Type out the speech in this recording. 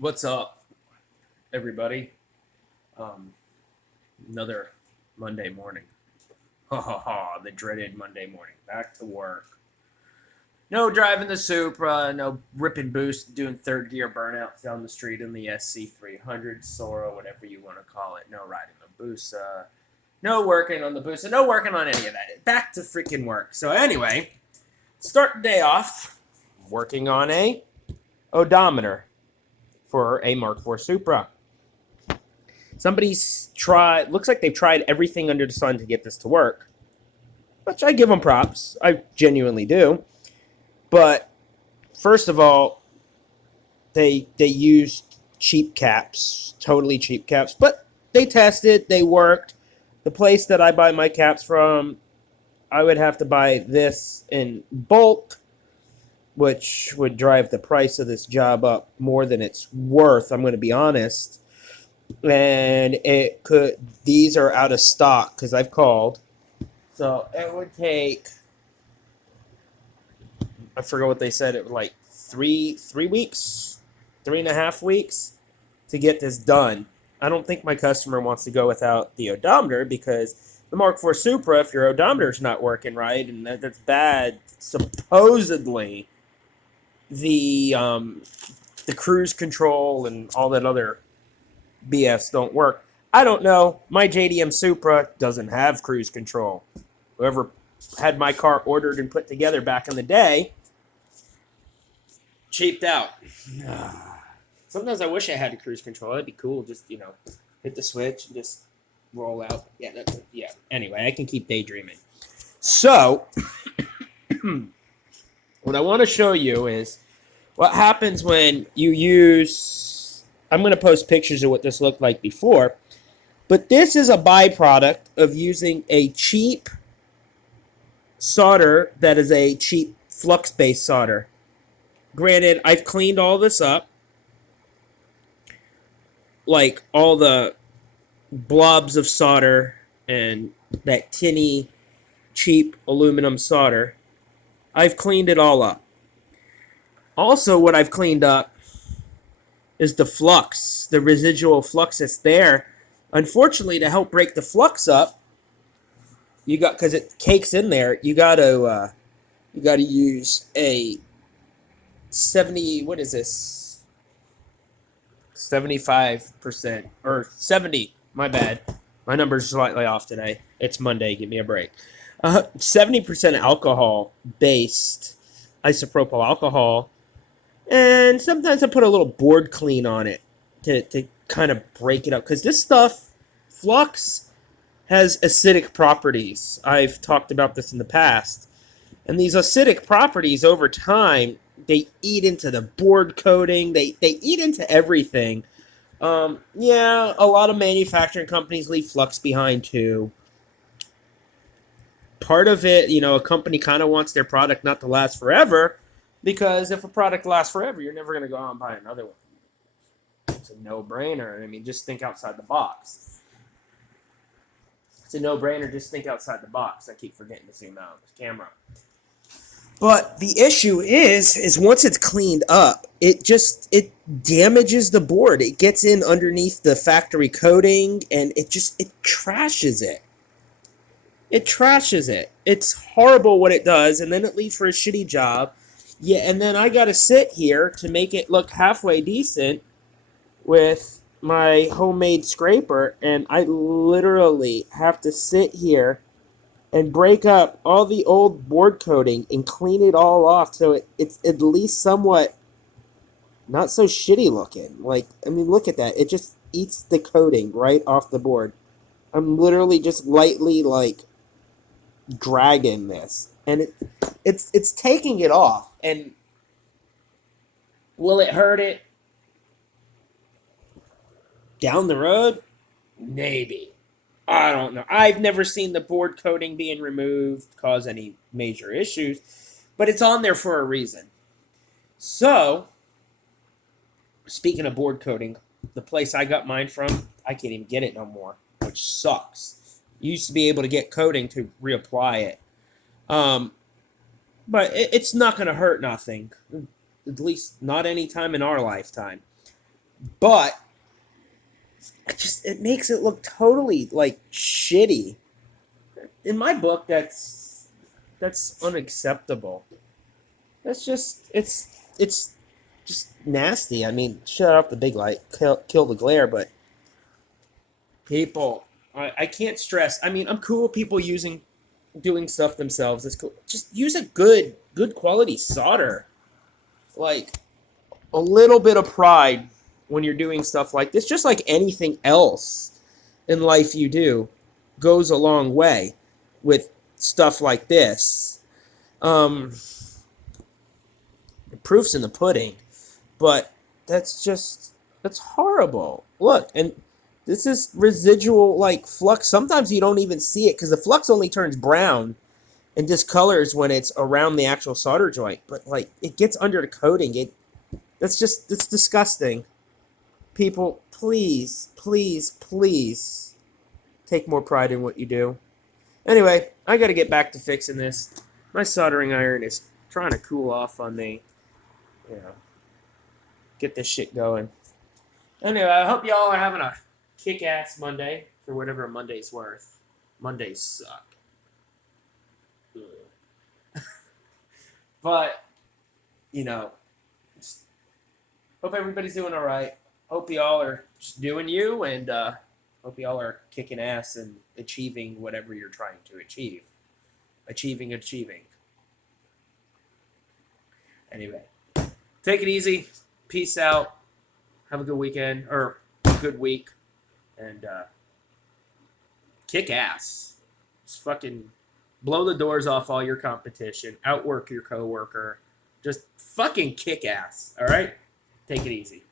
What's up, everybody? Um, another Monday morning. Ha ha ha! The dreaded Monday morning. Back to work. No driving the Supra. No ripping boost, doing third gear burnouts down the street in the SC300, Sora, whatever you want to call it. No riding the Busa. No working on the Busa. No working on any of that. Back to freaking work. So anyway, start the day off working on a odometer for a Mark IV Supra. Somebody's tried, looks like they've tried everything under the sun to get this to work, which I give them props. I genuinely do. But first of all, they used cheap caps, totally cheap caps, but they tested, they worked. The place that I buy my caps from, I would have to buy this in bulk, which would drive the price of this job up more than it's worth. I'm going to be honest. And these are out of stock because I've called. So it would take, I forget what they said, it was like three weeks, 3.5 weeks to get this done. I don't think my customer wants to go without the odometer because the Mark IV Supra, if your odometer's not working right, and that's bad, supposedly the cruise control and all that other BS don't work. I don't know. My JDM Supra doesn't have cruise control. Whoever had my car ordered and put together back in the day cheaped out. Sometimes I wish I had a cruise control. That'd be cool. Just, hit the switch and just roll out. Yeah. Anyway, I can keep daydreaming. So, what I want to show you is what happens when you use, I'm going to post pictures of what this looked like before, but this is a byproduct of using a cheap solder that is a cheap flux-based solder. Granted, I've cleaned all this up, like all the blobs of solder and that tinny, cheap aluminum solder. I've cleaned it all up. Also, what I've cleaned up is the flux, the residual flux that's there. Unfortunately, to help break the flux up, because it cakes in there, you got to use a 70. What is this? 75% or 70. My bad. My number's slightly off today. It's Monday. Give me a break. 70% alcohol based isopropyl alcohol. And sometimes I put a little board clean on it to kind of break it up. Because this stuff, Flux, has acidic properties. I've talked about this in the past. And these acidic properties over time, they eat into the board coating. They eat into everything. Yeah, a lot of manufacturing companies leave Flux behind too. Part of it, a company kind of wants their product not to last forever. Because if a product lasts forever, you're never going to go out and buy another one. It's a no-brainer. I mean, just think outside the box. It's a no-brainer. Just think outside the box. I keep forgetting to zoom out on the camera. But the issue is once it's cleaned up, it damages the board. It gets in underneath the factory coating, and it trashes it. It trashes it. It's horrible what it does, and then it leaves for a shitty job. Yeah, and then I got to sit here to make it look halfway decent with my homemade scraper, and I literally have to sit here and break up all the old board coating and clean it all off so it's at least somewhat not so shitty looking. Look at that. It just eats the coating right off the board. I'm literally just lightly, dragging this, and it's taking it off. And will it hurt it down the road? Maybe. I don't know. I've never seen the board coating being removed cause any major issues, but it's on there for a reason. So, speaking of board coating, the place I got mine from, I can't even get it no more, which sucks. You used to be able to get coating to reapply it. But it's not going to hurt nothing, at least not any time in our lifetime. but it makes it look totally like shitty. In my book, that's unacceptable. That's just it's just nasty. I mean, shut off the big light, kill the glare, but people, I can't stress. I mean, I'm cool with people doing stuff themselves. It's cool. Just use a good quality solder. Like a little bit of pride when you're doing stuff like this, just like anything else in life you do, goes a long way with stuff like this. Um, the proof's in the pudding, but that's horrible. Look, and this is residual like flux. Sometimes you don't even see it because the flux only turns brown and discolors when it's around the actual solder joint. But like it gets under the coating. It's disgusting. People, please, please, please take more pride in what you do. Anyway, I got to get back to fixing this. My soldering iron is trying to cool off on me. You know, get this shit going. Anyway, I hope y'all are having a kick-ass Monday for whatever a Monday's worth. Mondays suck. But, you know, hope everybody's doing all right. Hope y'all are just doing you, and hope y'all are kicking ass and achieving whatever you're trying to achieve. Achieving. Anyway, take it easy. Peace out. Have a good weekend, or good week, and kick ass. Just fucking blow the doors off all your competition. Outwork your coworker. Just fucking kick ass. All right? Take it easy.